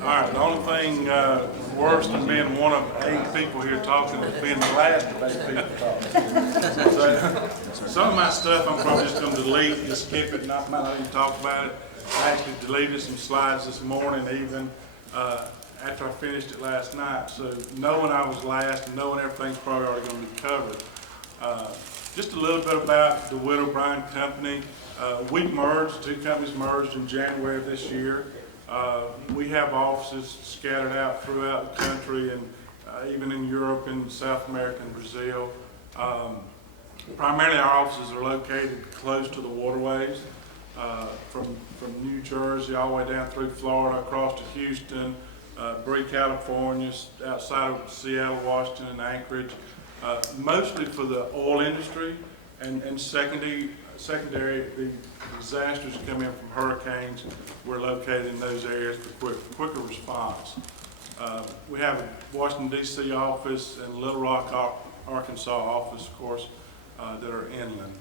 All right, the only thing worse than being one of 8 people here talking is being the last of 8 people talking. So, some of my stuff I'm probably just going to delete, just skip it, might not even talk about it. I actually deleted some slides this morning even after I finished it last night. So knowing I was last and knowing everything's probably already going to be covered. Just a little bit about the Witt O'Brien Company. We merged, 2 companies merged in January of this year. We have offices scattered out throughout the country and even in Europe and South America and Brazil. Primarily our offices are located close to the waterways, from New Jersey all the way down through Florida, across to Houston, Bree, California, outside of Seattle, Washington, and Anchorage, mostly for the oil industry, and secondary, the disasters come in from hurricanes. We're located in those areas for quicker response. We have a Washington, D.C. office and Little Rock, Arkansas office, of course, that are inland.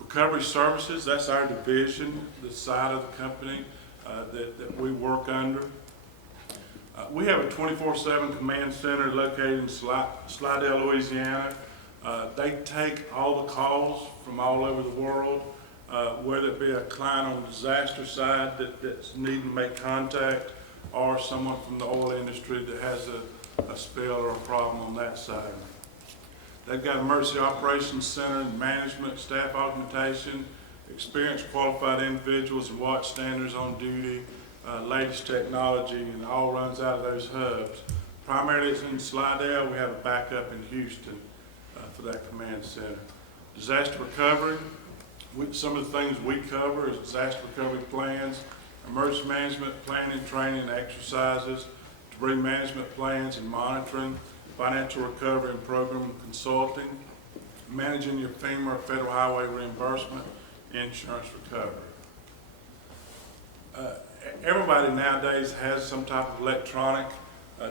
Recovery Services, that's our division, the side of the company that we work under. We have a 24/7 command center located in Slidell, Louisiana. They take all the calls from all over the world, whether it be a client on the disaster side that's needing to make contact, or someone from the oil industry that has a spill or a problem on that side. They've got emergency operations center and management, staff augmentation, experienced qualified individuals and watch standards on duty, latest technology, and it all runs out of those hubs. Primarily it's in Slidell. We have a backup in Houston for that command center. Disaster recovery, some of the things we cover is disaster recovery plans, emergency management planning, training, and exercises, debris management plans and monitoring, financial recovery and program consulting, managing your FEMA, federal highway reimbursement, insurance recovery. Everybody nowadays has some type of electronic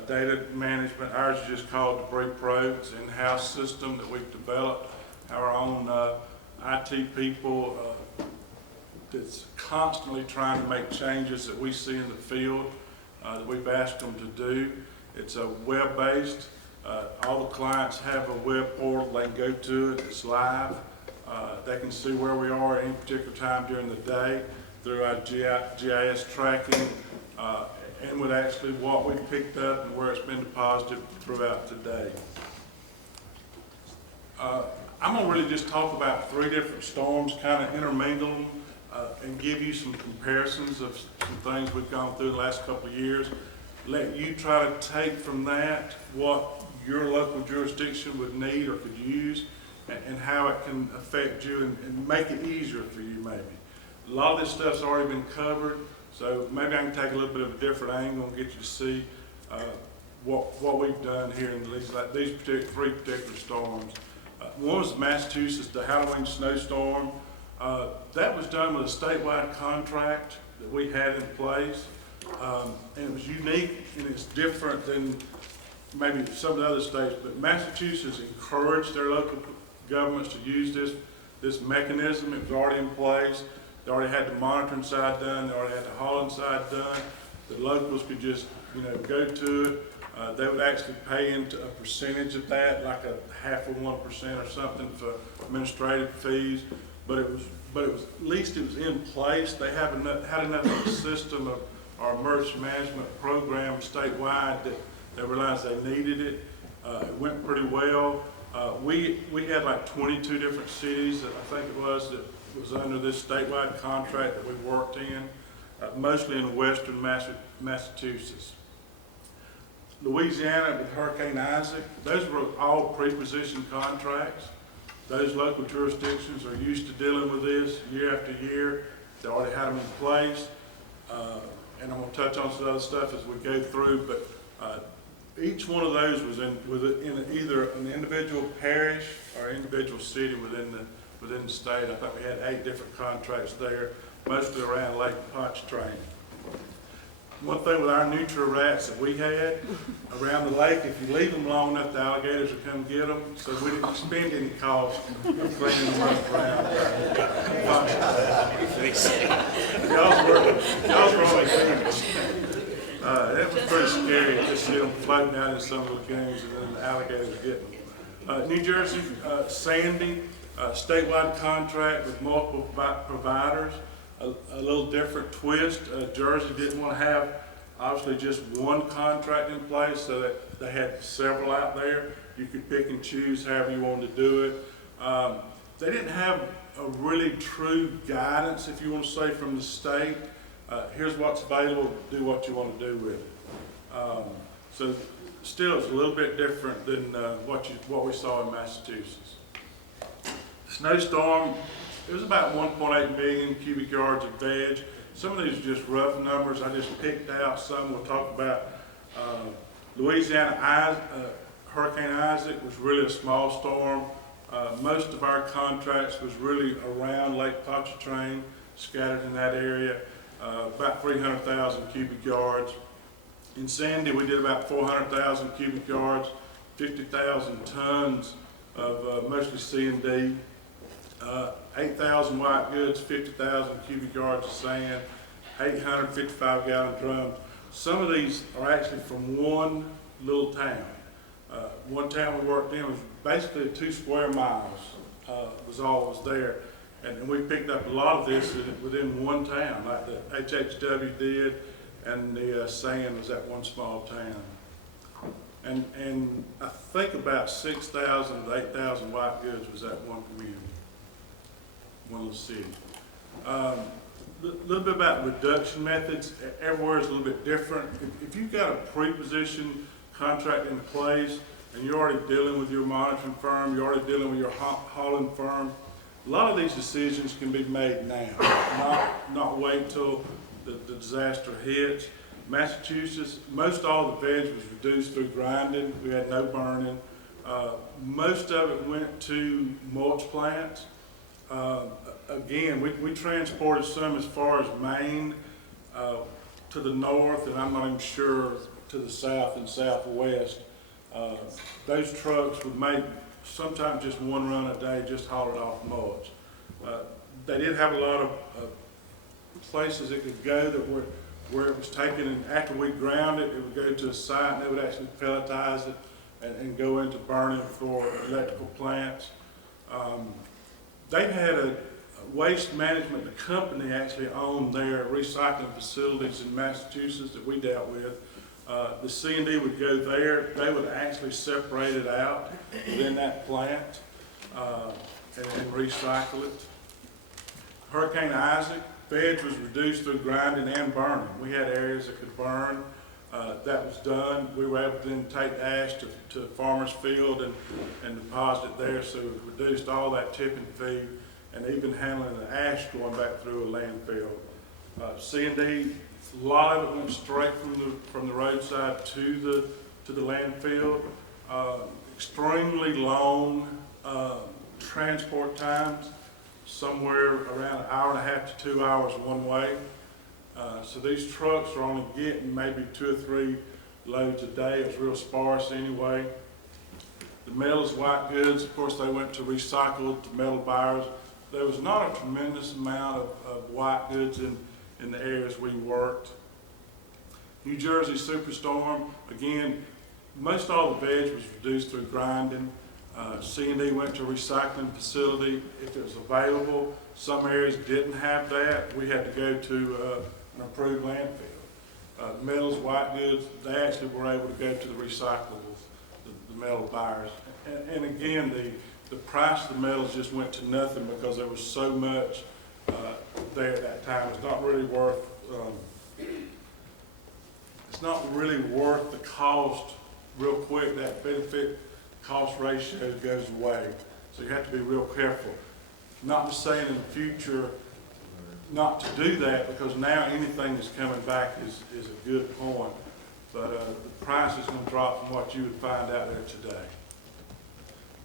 data management. Ours is just called Debris Pro. It's an in-house system that we've developed. Our own IT people that's constantly trying to make changes that we see in the field that we've asked them to do. It's a web-based. All the clients have a web portal. They can go to it. It's live. They can see where we are at any particular time during the day through our GIS tracking, and with actually what we've picked up and where it's been deposited throughout the day. I'm going to really just talk about 3 different storms, kind of intermingle them, and give you some comparisons of some things we've gone through the last couple of years. Let you try to take from that what your local jurisdiction would need or could use, and how it can affect you and make it easier for you maybe. A lot of this stuff's already been covered, so maybe I can take a little bit of a different angle and get you to see what we've done here in these 3 particular storms. One was Massachusetts, the Halloween snowstorm. That was done with a statewide contract that we had in place, and it was unique and it's different than maybe some of the other states, but Massachusetts encouraged their local governments to use this mechanism. It was already in place. They already had the monitoring side done. They already had the hauling side done. The locals could just, go to it. They would actually pay into a percentage of that, like a 0.5% or something for administrative fees. But it was at least it was in place. They had enough of a system of our emergency management program statewide that they realized they needed it. It went pretty well. We had like 22 different cities that I think it was that was under this statewide contract that we worked in, mostly in western Massachusetts. Louisiana with Hurricane Isaac, those were all pre-positioned contracts. Those local jurisdictions are used to dealing with this year after year. They already had them in place. And I'm going to touch on some other stuff as we go through, but each one of those was in either an individual parish or individual city within the state. I think we had 8 different contracts there, mostly around Lake Pontchartrain. One thing with our neutral rats that we had around the lake, if you leave them long enough, the alligators will come get them. So we didn't spend any cost of cleaning them up around. Y'all's It's pretty scary to see them floating out in some of the lagoons and then the alligators getting them. New Jersey, Sandy, statewide contract with multiple providers, a little different twist. Jersey didn't want to have obviously just one contract in place, so that they had several out there. You could pick and choose however you wanted to do it. They didn't have a really true guidance, if you want to say, from the state. Here's what's available, do what you want to do with it. So still it's a little bit different than what we saw in Massachusetts. Snowstorm, it was about 1.8 million cubic yards of veg. Some of these are just rough numbers. I just picked out some. We'll talk about Louisiana. Hurricane Isaac was really a small storm. Most of our contracts was really around Lake Pontchartrain, scattered in that area, about 300,000 cubic yards. In Sandy, we did about 400,000 cubic yards, 50,000 tons of mostly C&D, 8,000 white goods, 50,000 cubic yards of sand, 855-gallon drums. Some of these are actually from one little town. One town we worked in was basically 2 square miles was all that was there. And we picked up a lot of this within one town, like the HHW did, and the sand was at one small town. And I think about 6,000 to 8,000 white goods was at one community, one little city. A little bit about reduction methods. Everywhere is a little bit different. If you've got a pre-position contract in place and you're already dealing with your monitoring firm, you're already dealing with your hauling firm, a lot of these decisions can be made now, not wait till the disaster hits. Massachusetts, most all the veg was reduced through grinding. We had no burning. Most of it went to mulch plants. Again, we transported some as far as Maine to the north, and I'm not even sure to the south and southwest. Those trucks would make sometimes just one run a day, just hauling off mulch. They did have a lot of places it could go that where it was taken, and after we ground it, it would go to a site and they would actually pelletize it and go into burning for electrical plants. They had a waste management, the company actually owned their recycling facilities in Massachusetts that we dealt with. The C&D would go there, they would actually separate it out within that plant and recycle it. Hurricane Isaac, veg was reduced through grinding and burning. We had areas that could burn. That was done. We were able to then take ash to farmer's field and deposit it there, so it reduced all that tipping fee and even handling the ash going back through a landfill. C&D, a lot of it went straight from the roadside to the landfill. Extremely long transport times, somewhere around an hour and a half to 2 hours one way. So these trucks are only getting maybe 2 or 3 loads a day. It was real sparse anyway. The metals, white goods, of course, they went to recycled metal buyers. There was not a tremendous amount of white goods in the areas we worked. New Jersey Superstorm, again, most all the veg was reduced through grinding. C&D went to a recycling facility if it was available. Some areas didn't have that. We had to go to an approved landfill. Metals, white goods, they actually were able to go to the recyclables, the metal buyers. And again, the price of the metals just went to nothing because there was so much there at that time. It's not really worth the cost real quick. That benefit cost ratio goes away. So you have to be real careful. Not just saying in the future not to do that, because now anything that's coming back is a good point. But the price is going to drop from what you would find out there today.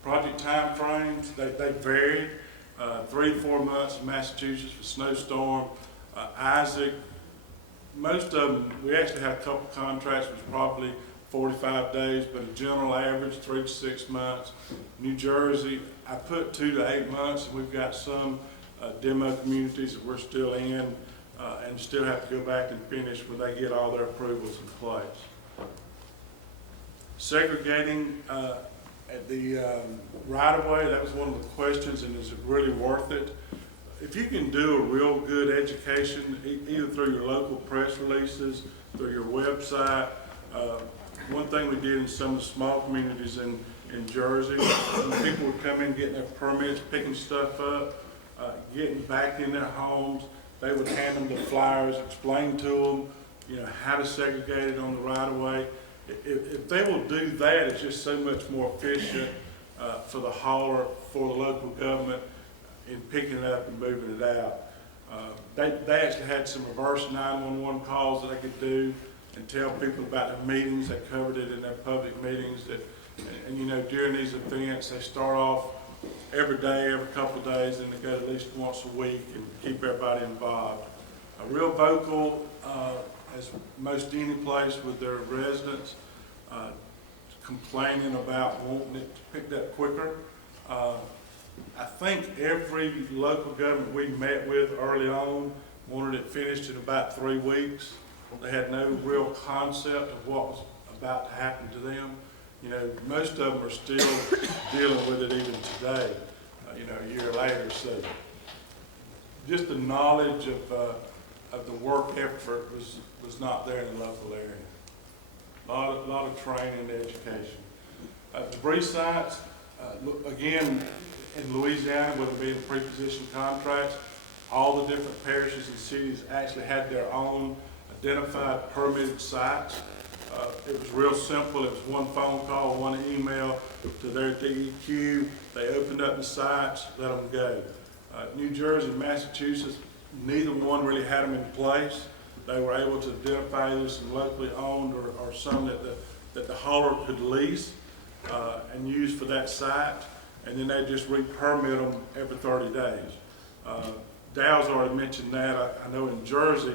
Project time frames, they varied. 3 to 4 months in Massachusetts for snowstorm. Isaac, most of them, we actually had a couple contracts, which was probably 45 days, but a general average 3 to 6 months. New Jersey, I put 2 to 8 months, and we've got some demo communities that we're still in. and still have to go back and finish when they get all their approvals in place. Segregating at the right-of-way, that was one of the questions, and is it really worth it? If you can do a real good education, either through your local press releases, through your website, one thing we did in some of the small communities in Jersey, when people would come in getting their permits, picking stuff up, getting back in their homes, they would hand them the flyers, explain to them, you know, how to segregate it on the right-of-way. If they will do that, it's just so much more efficient for the hauler, for the local government in picking it up and moving it out. They actually had some reverse 911 calls that they could do and tell people about their meetings. They covered it in their public meetings. And you know, during these events, they start off every day, every couple of days, and they go at least once a week and keep everybody involved. Real vocal, as most any place with their residents, complaining about wanting it picked up quicker. I think every local government we met with early on wanted it finished in about 3 weeks. They had no real concept of what was about to happen to them. You know, most of them are still dealing with it even today, you know, a year later. So just the knowledge of the work effort was not there in the local area. A lot of training and education. Debris sites, again, in Louisiana, whether it be in pre-positioned contracts, all the different parishes and cities actually had their own identified permitted sites. It was real simple. It was one phone call, one email to their DEQ. They opened up the sites, let them go. New Jersey and Massachusetts, neither one really had them in place. They were able to identify either some locally owned or some that the hauler could lease and use for that site, and then they just re-permit them every 30 days. Dow's already mentioned that. I know in Jersey,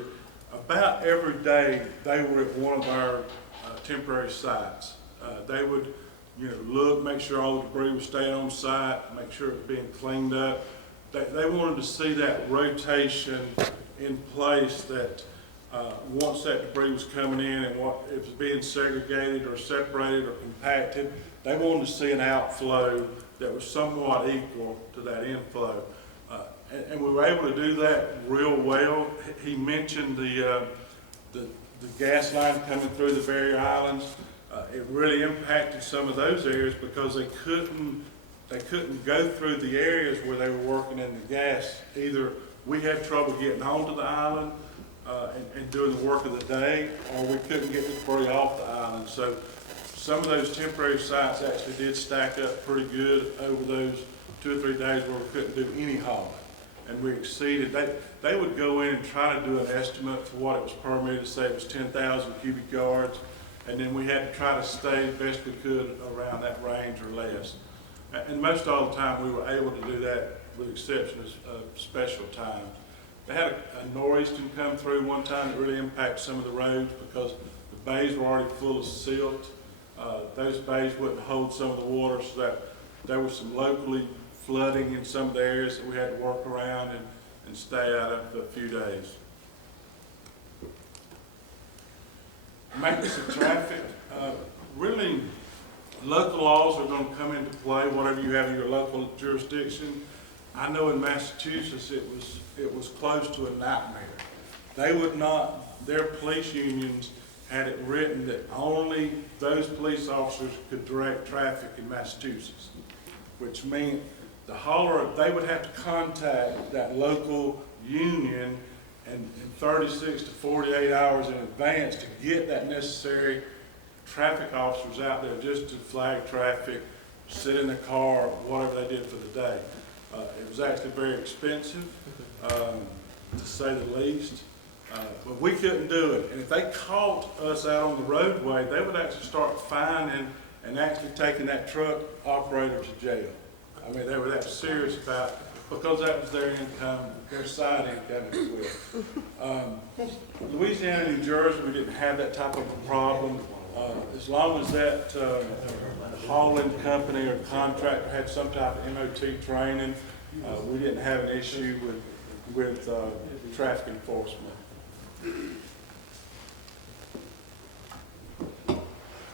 about every day they were at one of our temporary sites. They would, you know, look, make sure all the debris was staying on site, make sure it was being cleaned up. They wanted to see that rotation in place, that once that debris was coming in and what it was being segregated or separated or compacted, they wanted to see an outflow that was somewhat equal to that inflow. And we were able to do that real well. He mentioned the gas line coming through the barrier islands. It really impacted some of those areas because they couldn't go through the areas where they were working in the gas. Either we had trouble getting onto the island and doing the work of the day, or we couldn't get the debris off the island. So some of those temporary sites actually did stack up pretty good over those 2 or 3 days where we couldn't do any hauling. And we exceeded. They would go in and try to do an estimate for what it was permitted, say it was 10,000 cubic yards, and then we had to try to stay as best we could around that range or less. And most all the time we were able to do that, with the exception of special times. They had a nor'easter come through one time that really impacted some of the roads because the bays were already full of silt. Those bays wouldn't hold some of the water, so that there was some locally flooding in some of the areas that we had to work around and stay out of for a few days. Maintenance of traffic, really local laws are going to come into play, whatever you have in your local jurisdiction. I know in Massachusetts it was close to a nightmare. They would not, their police unions had it written that only those police officers could direct traffic in Massachusetts, which meant the hauler, they would have to contact that local union and 36 to 48 hours in advance to get that necessary traffic officers out there just to flag traffic, sit in the car, whatever they did for the day. It was actually very expensive, to say the least, but we couldn't do it. And if they caught us out on the roadway, they would actually start fining and actually taking that truck operator to jail. I mean, they were that serious about it because that was their income, their side income as well. Louisiana and New Jersey, we didn't have that type of a problem. As long as that hauling company or contractor had some type of MOT training, we didn't have an issue with traffic enforcement.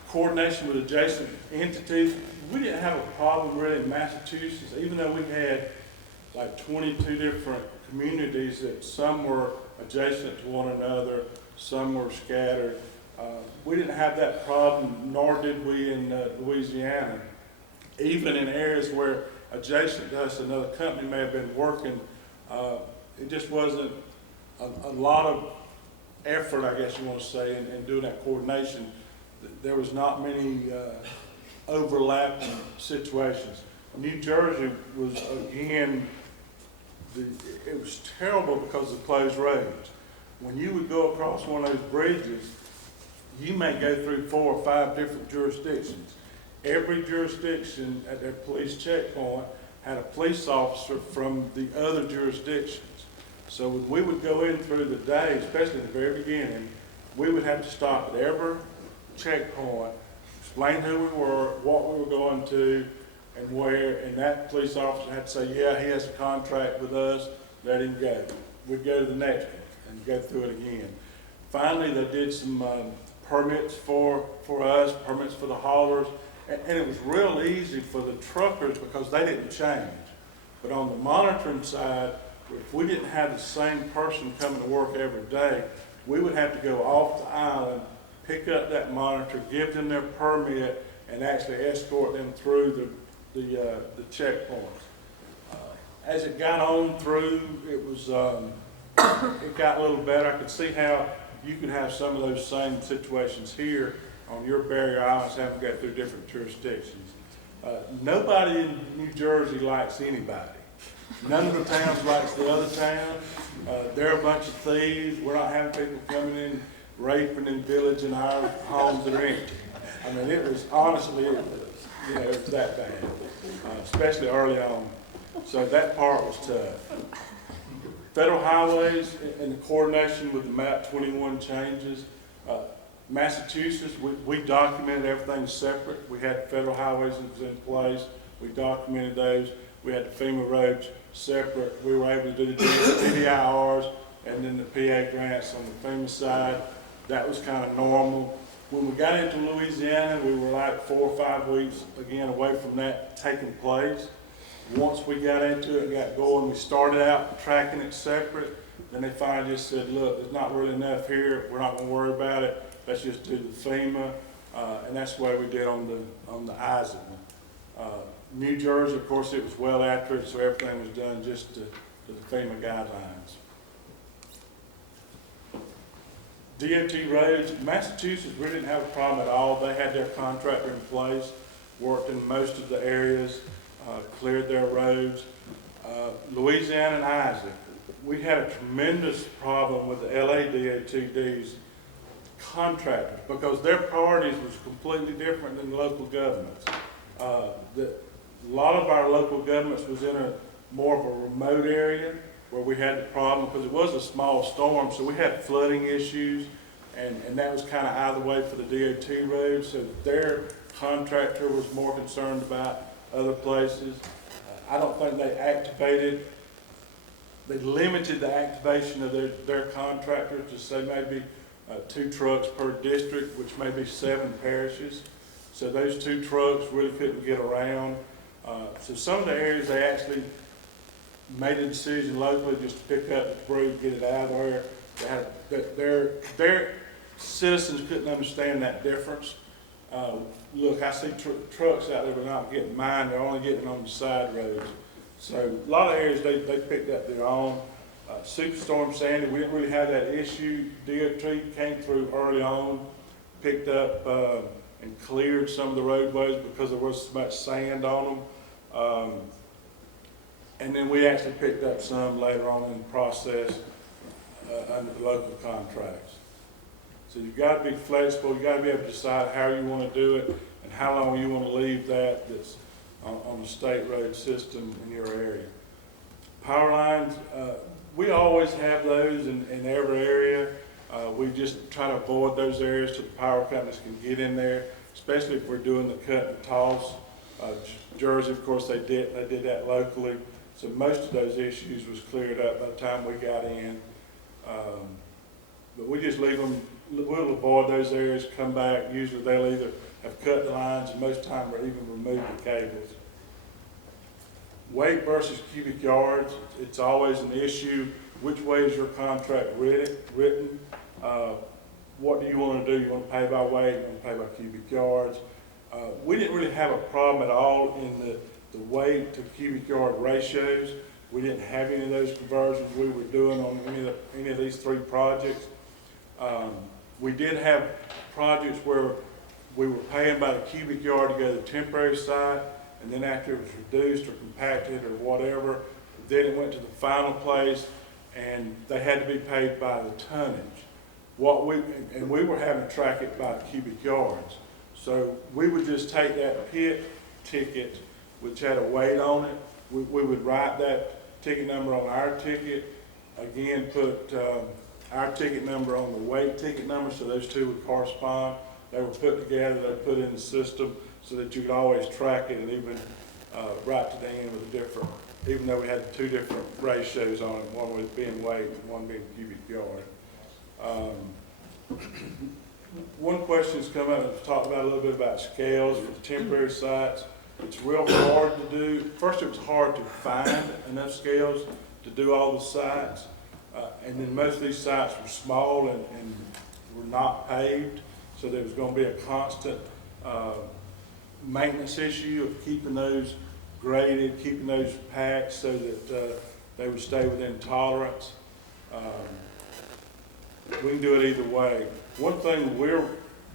Coordination with adjacent entities. We didn't have a problem really in Massachusetts, even though we had like 22 different communities that some were adjacent to one another, some were scattered. We didn't have that problem, nor did we in Louisiana. Even in areas where adjacent to us another company may have been working, it just wasn't a lot of effort, I guess you want to say, in doing that coordination. There was not many overlapping situations. New Jersey was, again, it was terrible because of closed roads. When you would go across one of those bridges, you may go through 4 or 5 different jurisdictions. Every jurisdiction at their police checkpoint had a police officer from the other jurisdictions. So when we would go in through the day, especially at the very beginning, we would have to stop at every checkpoint, explain who we were, what we were going to, and where, and that police officer had to say, yeah, he has a contract with us, let him go. We'd go to the next one and go through it again. Finally, they did some permits for us, permits for the haulers, and it was real easy for the truckers because they didn't change. But on the monitoring side, if we didn't have the same person coming to work every day, we would have to go off the island, pick up that monitor, give them their permit, and actually escort them through the checkpoints. As it got on through, it was it got a little better. I could see how you could have some of those same situations here on your barrier islands, having to go through different jurisdictions. Nobody in New Jersey likes anybody. None of the towns likes the other town. They're a bunch of thieves. We're not having people coming in raping and pillaging our homes that are empty. I mean, it was honestly, it was that bad, especially early on. So that part was tough. Federal highways and the coordination with the MAP 21 changes. Massachusetts, we documented everything separate. We had federal highways that was in place. We documented those. We had the FEMA roads separate. We were able to do the DDIRs and then the PA grants on the FEMA side. That was kind of normal. When we got into Louisiana, we were like 4 or 5 weeks, again, away from that taking place. Once we got into it and got going, we started out tracking it separate. Then they finally just said, look, there's not really enough here. We're not going to worry about it. Let's just do the FEMA. And that's the way we did on the Isaac one. New Jersey, of course, it was well after it, so everything was done just to the FEMA guidelines. DOT roads, Massachusetts, we didn't have a problem at all. They had their contractor in place, worked in most of the areas, cleared their roads. Louisiana and Isaac, we had a tremendous problem with the LA DOTD's contractors because their priorities was completely different than the local governments. A lot of our local governments was in a more of a remote area where we had the problem because it was a small storm, so we had flooding issues, and that was kind of out of the way for the DOT roads, so their contractor was more concerned about other places. I don't think they limited the activation of their contractors to say maybe 2 trucks per district, which may be 7 parishes. So those 2 trucks really couldn't get around. So some of the areas they actually made a decision locally just to pick up the debris, get it out of there. Their citizens couldn't understand that difference. Look, I see trucks out there, but not getting mine. They're only getting on the side roads. So a lot of areas they picked up their own. Superstorm Sandy, we didn't really have that issue. DOT came through early on, picked up and cleared some of the roadways because there was so much sand on them. And then we actually picked up some later on in the process under the local contracts. So you've got to be flexible. You've got to be able to decide how you want to do it and how long you want to leave that's on the state road system in your area. Power lines, we always have those in every area. We just try to avoid those areas so the power companies can get in there, especially if we're doing the cut and toss. Jersey, of course, they did that locally. So most of those issues was cleared up by the time we got in. but we just leave them, we'll avoid those areas, come back, usually they'll either have cut the lines and most time or even remove the cables. Weight versus cubic yards, it's always an issue. Which way is your contract written? What do you want to do? You want to pay by weight, you want to pay by cubic yards? We didn't really have a problem at all in the weight to cubic yard ratios. We didn't have any of those conversions we were doing on any of these three projects. We did have projects where we were paying by the cubic yard to go to the temporary site, and then after it was reduced or compacted or whatever, then it went to the final place, and they had to be paid by the tonnage. And we were having to track it by cubic yards. So we would just take that pit ticket, which had a weight on it. We would write that ticket number on our ticket, again, put our ticket number on the weight ticket number, so those two would correspond. They were put together, they were put in the system so that you could always track it, and even right to the end with a different, even though we had two different ratios on it, one was being weight and one being cubic yard. One question's come up, we've talked about a little bit about scales for the temporary sites. It's real hard to do. First, it was hard to find enough scales to do all the sites. And then most of these sites were small and were not paved, so there was going to be a constant maintenance issue of keeping those graded, keeping those packed so that they would stay within tolerance. We can do it either way. One thing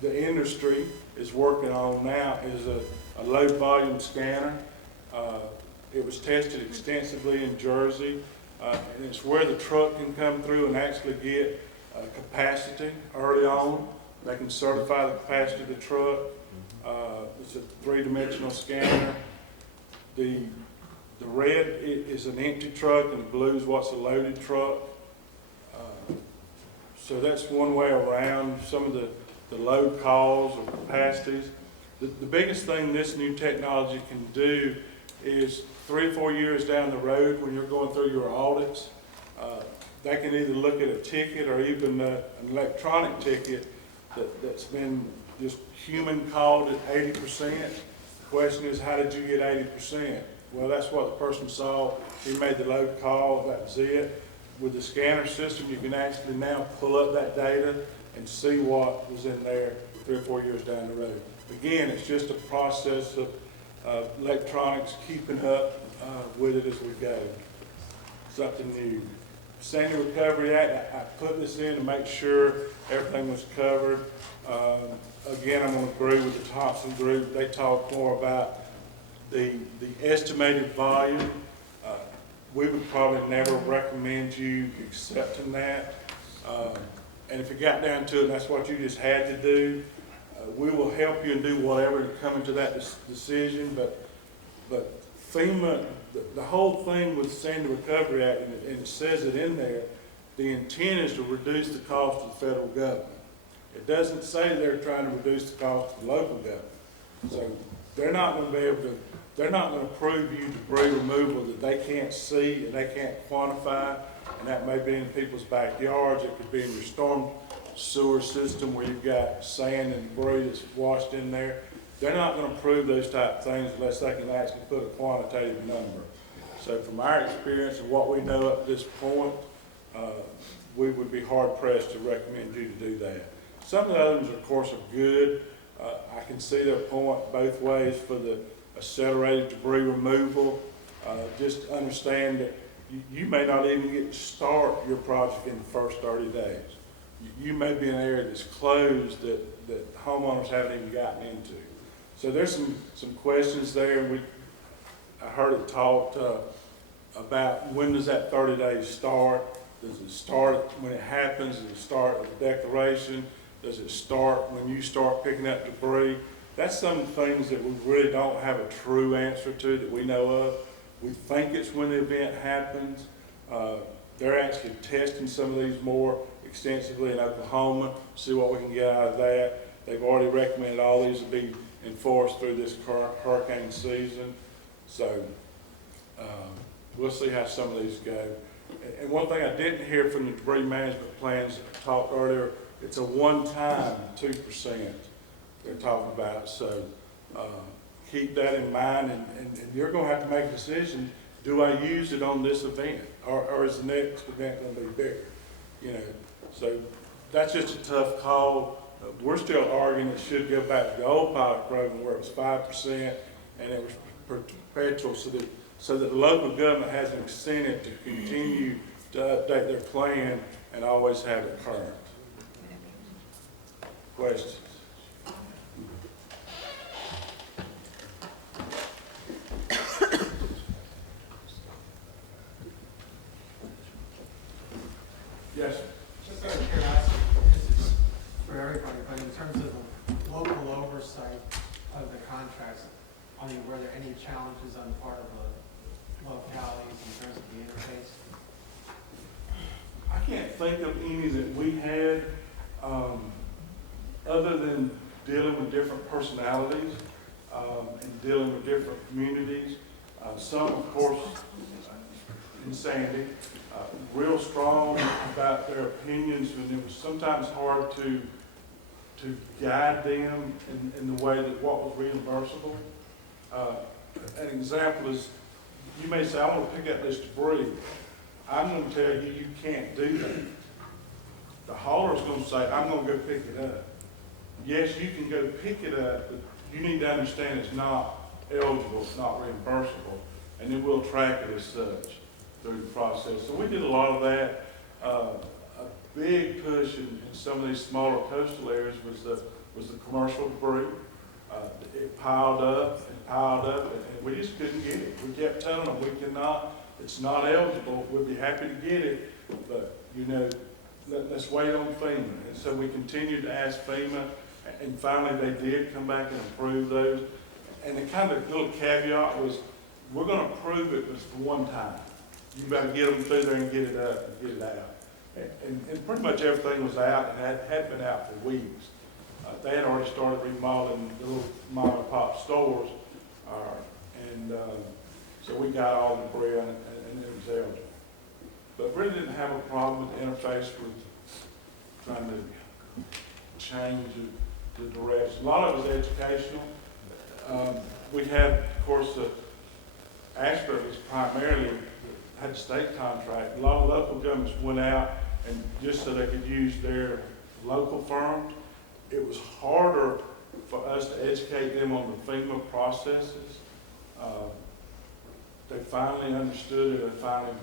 the industry is working on now is a low volume scanner. It was tested extensively in Jersey, and it's where the truck can come through and actually get capacity early on. They can certify the capacity of the truck. It's a three-dimensional scanner. The red is an empty truck, and the blue is what's a loaded truck. So that's one way around some of the load calls or capacities. The biggest thing this new technology can do is 3 or 4 years down the road when you're going through your audits, they can either look at a ticket or even an electronic ticket that's been just human called at 80%. The question is, how did you get 80%? Well, that's what the person saw. He made the load call, that was it. With the scanner system, you can actually now pull up that data and see what was in there 3 or 4 years down the road. Again, it's just a process of electronics keeping up with it as we go. Something new. Sandy Recovery Act, I put this in to make sure everything was covered. Again, I'm going to agree with the Thompson Group. They talk more about the estimated volume. We would probably never recommend you accepting that. And if it got down to it and that's what you just had to do, we will help you and do whatever to come into that decision. But FEMA, the whole thing with the Sandy Recovery Act, and it says it in there, the intent is to reduce the cost of the federal government. It doesn't say they're trying to reduce the cost of the local government. So they're not going to be able to, they're not going to approve you debris removal that they can't see and they can't quantify, and that may be in people's backyards. It could be in your storm sewer system where you've got sand and debris that's washed in there. They're not going to approve those type of things unless they can actually put a quantitative number. So from our experience and what we know up to this point, we would be hard pressed to recommend you to do that. Some of the others, of course, are good. I can see their point both ways for the accelerated debris removal. Just understand that you may not even get to start your project in the first 30 days. You may be in an area that's closed that homeowners haven't even gotten into. So there's some questions there. I heard it talked about when does that 30 days start? Does it start when it happens? Does it start with the declaration? Does it start when you start picking up debris? That's some things that we really don't have a true answer to that we know of. We think it's when the event happens. They're actually testing some of these more extensively in Oklahoma, see what we can get out of that. They've already recommended all these will be enforced through this current hurricane season. So we'll see how some of these go. And one thing I didn't hear from the debris management plans that I talked earlier, it's a one-time 2% they're talking about. So keep that in mind, and you're gonna have to make a decision. Do I use it on this event, or is the next event gonna be bigger? You know, so that's just a tough call. We're still arguing it should go back to the old pilot program where it was 5% and it was perpetual, so that the local government has an incentive to continue to update their plan and always have it current. Questions? Yes, sir. Just out of curiosity, this is for everybody, but in terms of the local oversight of the contracts, I mean, were there any challenges on the part of the localities in terms of the interface? I can't think of any that we had, other than dealing with different personalities, and dealing with different communities. Some, of course, in Sandy, real strong about their opinions, and it was sometimes hard to guide them in the way that what was reimbursable. An example is, you may say, I want to pick up this debris. I'm going to tell you, you can't do that. The hauler's going to say, I'm going to go pick it up. Yes, you can go pick it up, but you need to understand it's not eligible, it's not reimbursable, and then we'll track it as such through the process. So we did a lot of that. A big push in some of these smaller coastal areas was the commercial debris. It piled up and we just couldn't get it. We kept telling them, it's not eligible, we'd be happy to get it, but you know, let's wait on FEMA. And so we continued to ask FEMA, and finally they did come back and approve those. And the kind of little caveat was, we're gonna approve it, but it's for one time. You better get them through there and get it up and get it out. And pretty much everything was out and had been out for weeks. They had already started remodeling the little mom and pop stores, so we got all the debris and it was eligible. But really didn't have a problem with the interface with trying to change the direction. A lot of it was educational. We had, of course, Ashburn was primarily had a state contract. A lot of local governments went out and just so they could use their local firms. It was harder for us to educate them on the FEMA processes. They finally understood it and finally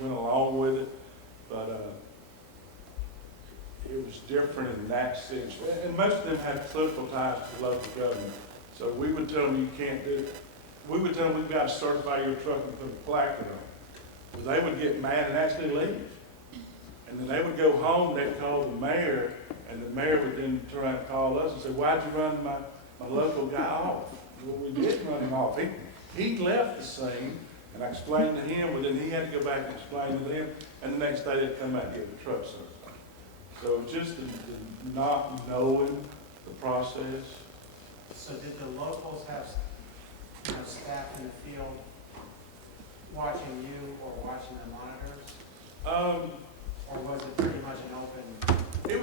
went along with it, but it was different in that sense. And most of them had political ties to local government. So we would tell them you can't do it. We would tell them we've got to certify your truck and put a placard on it. Well, they would get mad and actually leave. And then they would go home, they'd call the mayor, and the mayor would then turn around and call us and say, why'd you run my local guy off? Well, we didn't run him off. He left the scene, and I explained to him, but then he had to go back and explain to them, and the next day they'd come out and get the truck certified. So just the not knowing the process. So did the locals have, staff in the field watching you or watching the monitors? Or was it pretty much an open? It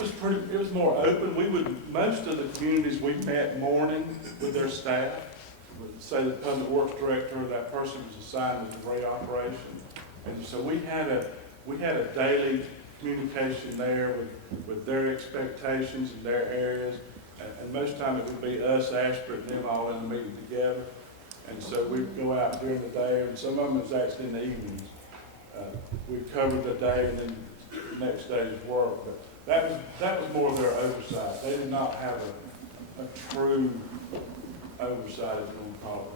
was more open. Most of the communities we met morning with their staff, say the public works director, that person was assigned to the debris operation. And so we had a daily communication there with their expectations in their areas. And most of the time it would be us, Ashford, and them all in the meeting together. And so we'd go out during the day, and some of them was actually in the evenings. We covered the day and then the next day's work. But that was more of their oversight. They did not have a true oversight, if you want to call it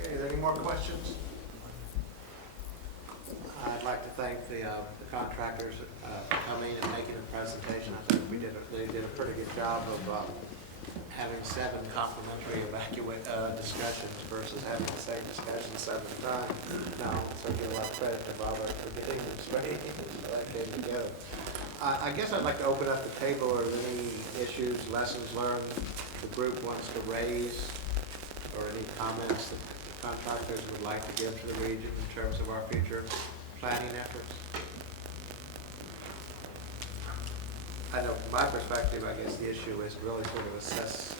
that. Okay, are there any more questions? I'd like to thank the contractors for coming and making a presentation. I think they did a pretty good job of having 7 complimentary discussions versus having the same discussion 7 times. Now, so I give a lot of credit to Robert for getting them straight, so that came together. I guess I'd like to open up the table. Are there any issues, lessons learned the group wants to raise, or any comments that contractors would like to give to the region in terms of our future planning efforts? I know from my perspective, I guess the issue is really sort of assess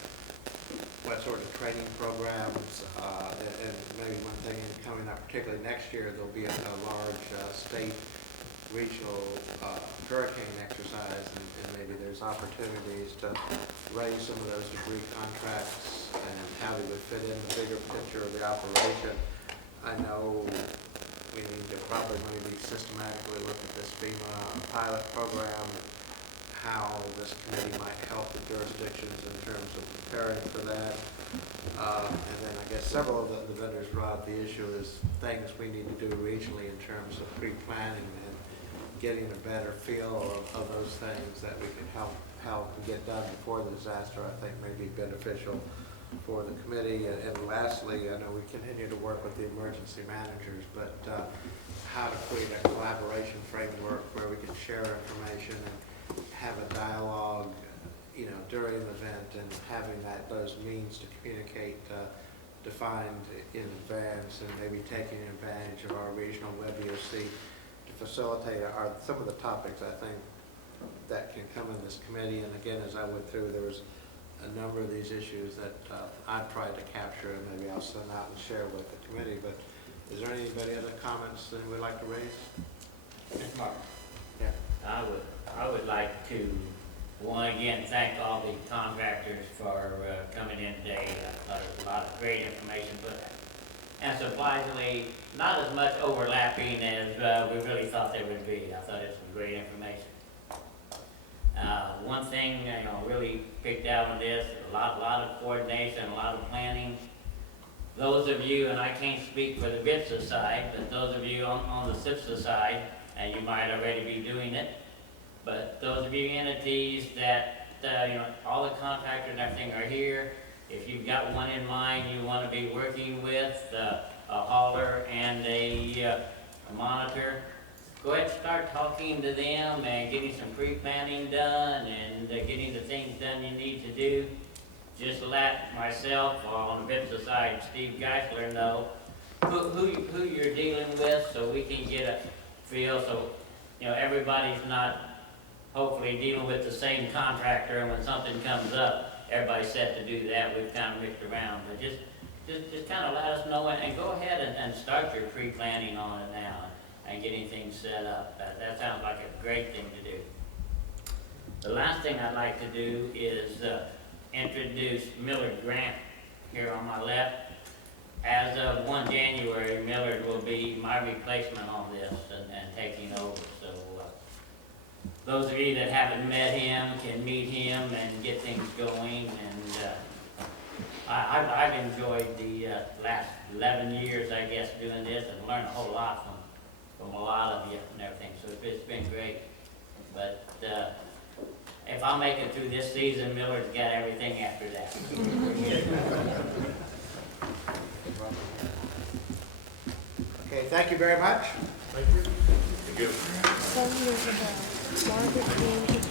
what sort of training programs, and maybe one thing coming up, particularly next year, there'll be a large state regional hurricane exercise, and maybe there's opportunities to raise some of those debris contracts and how they would fit in the bigger picture of the operation. I know we need to probably maybe systematically look at this FEMA pilot program, how this committee might help the jurisdictions in terms of preparing for that. And then I guess several of the vendors brought up the issue is things we need to do regionally in terms of pre-planning and getting a better feel of those things that we can help get done before the disaster, I think may be beneficial for the committee. And lastly, I know we continue to work with the emergency managers, but how to create a collaboration framework where we can share information and have a dialogue, you know, during an event, and having those means to communicate defined in advance, and maybe taking advantage of our regional WebEOC to facilitate some of the topics I think that can come in this committee. And again, as I went through, there was a number of these issues that I've tried to capture, and maybe I'll send out and share with the committee. But is there anybody other comments that we'd like to raise? Mr. Martin, Yeah. I would like to, again, thank all the contractors for coming in today. I thought it was a lot of great information put out. And surprisingly, not as much overlapping as we really thought there would be. I thought it was some great information. One thing, really picked out on this, a lot of coordination, a lot of planning. Those of you, and I can't speak for the VIPSA side, but those of you on the SIPSA side, and you might already be doing it, but those of you entities that, all the contractors and everything are here. If you've got one in mind you want to be working with, a hauler and a monitor, go ahead and start talking to them and getting some pre-planning done and getting the things done you need to do. Just let myself, on the VIPSA side, Steve Geisler, know who you're dealing with, so we can get a feel, so everybody's not hopefully dealing with the same contractor, and when something comes up, everybody's set to do that. We've kind of mixed around, but just kind of let us know, and go ahead and start your pre-planning on it now and getting things set up. That sounds like a great thing to do. The last thing I'd like to do is introduce Millard Grant here on my left. As of 1 January, Millard will be my replacement on this and taking over. So those of you that haven't met him can meet him and get things going. And I've enjoyed the last 11 years, I guess, doing this, and learned a whole lot from a lot of you and everything. So it's been great. But if I make it through this season, Millard's got everything after that. Okay, thank you very much. Thank you. Thank you. 7 years ago, Margaret came to